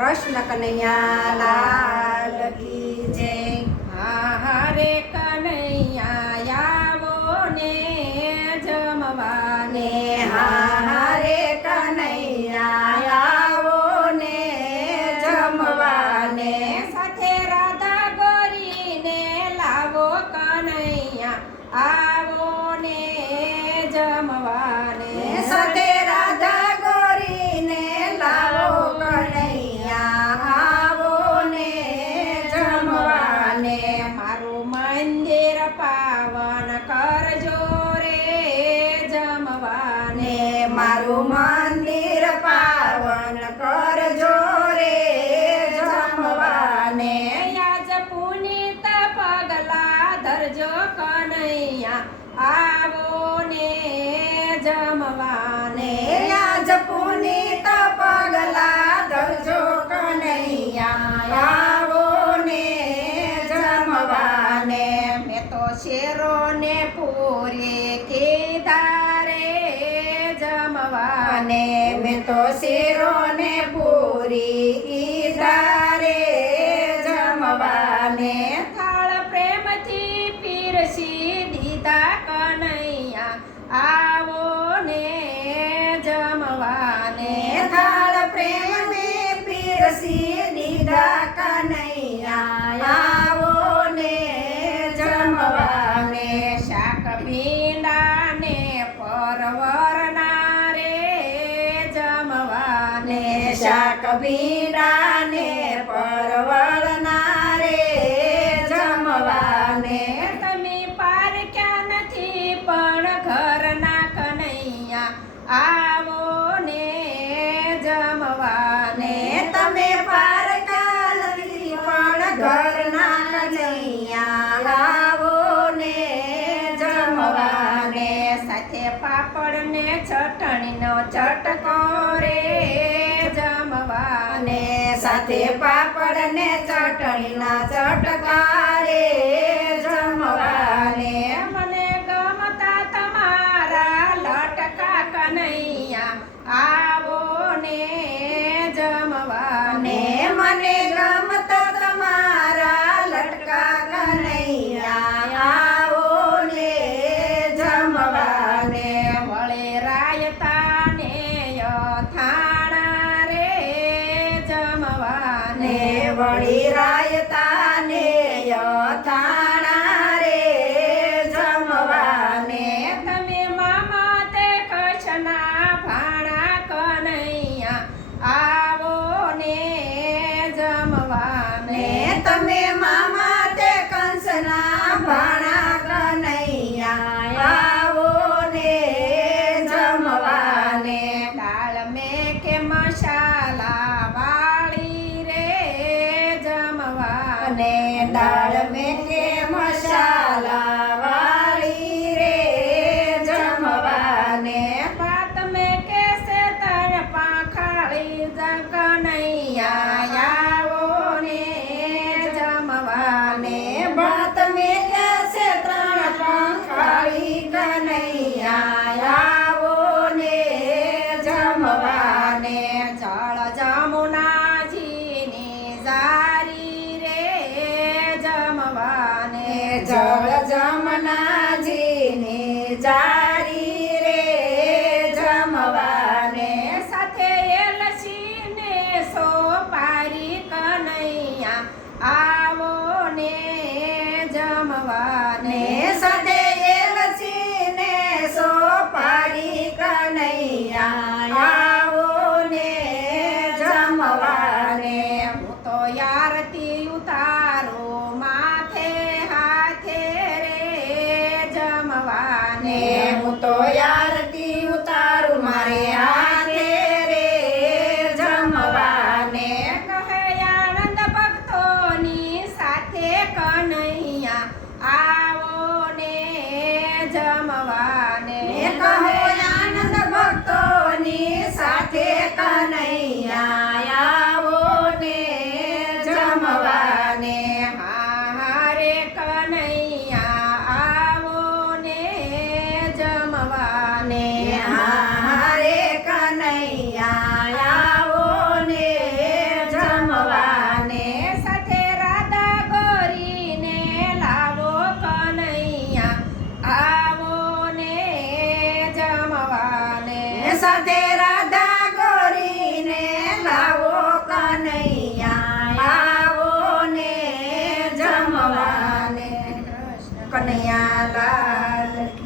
કૃષ્ણ કનૈયા લાલ કી જય. હરે કનૈયા આવો ને જમવાને. હરે કનૈયા આવો ને જમવાને. સાથે રાધા ગોરીને લાવો કનૈયા આવો ને જમવાને. સાથે રાધા ગોરીને લાવો કનૈયા આવો ને જમવાને. મારું મંદિર પાવન કરજો રે જમવાને. મારું મંદિર પાવન કરજો રે જમવાને. આજ પુનિત પગલા ધરજો કનૈયા આવો ને જમવાને. આજ પુનિત પગલા ધરજો કનૈયા આવો ને જમવાને. મેં તો શેરો ને પૂરી કીધા રે જમવાને. મેં તો શેરો ને પૂરી કીધા રે જમવાને. થાળ પ્રેમથી પીરસી દીધા કનૈયા આવો ને જમવાને. થાળ પ્રેમે પીરસી દીધા કનૈયા આવો ને જમવાને. શાક ભીંડા ને પરવરના રે જમવાને. શાક ભીંડા ને પરવળના રે જમવાને. તમે પારક્યા નથી પણ ઘરના કનૈયા આવો ને જમવાને. તમે પારકા નથી પણ ઘરના કનૈયા આવો ને જમવાને. સાથે પાપડ ને ચટણીનો ચટકો રે જમવાને. સાથે પાપડ ને ચટણીના ચટકા રે જમવાને. મને ગમતા તમારા લટકા કનૈયા આવો ને જમવાને. મને ગમતા તમારા લટકા કનૈયા આવો ને જમવાને. વળે રાયતા ને અથાણા રે જમવાને. વળી રાયતા ને અથાણા રે જમવાને. તમે મામા તે કચ્છના ભાણા કનૈયા આવો ને જમવાને. તમે મામા તે કંસના ભાણા કનૈયા આવો ને જમવાને. દાળ મેં કે મસાલા વાળી રે જમવાને. દાળ મેં કે મસાલા વાળી રે જમવાને. ભાત મેં કે છે તર પાંખાળી કનૈયા આવો ને જમવાને. ભાત મેં કે છે ત્રણ પંખાળી કનૈયા આવો ને જમવાને. જળ જમુનાજીની જારી રે જમવાને. જળ જમનાજીની જારી રે જમવાને. સાથે એલચી ને સોપારી કનૈયા આવો ને જમવાને. સાથે એલચી ને સોપારી કનૈયા આવો ને જમવાને. હું તો આરતી ઉતારું માથે હાથે રે જમવાને. હું તો આરતી ઉતારું મારે હાથે રે જમવાને. કહે આનંદ ભક્તોની સાથે કનૈયા આવો ને જમવાને. કહો આનંદ ભક્તોની સાથે કનૈયા આવો ને જમવાને. સાથે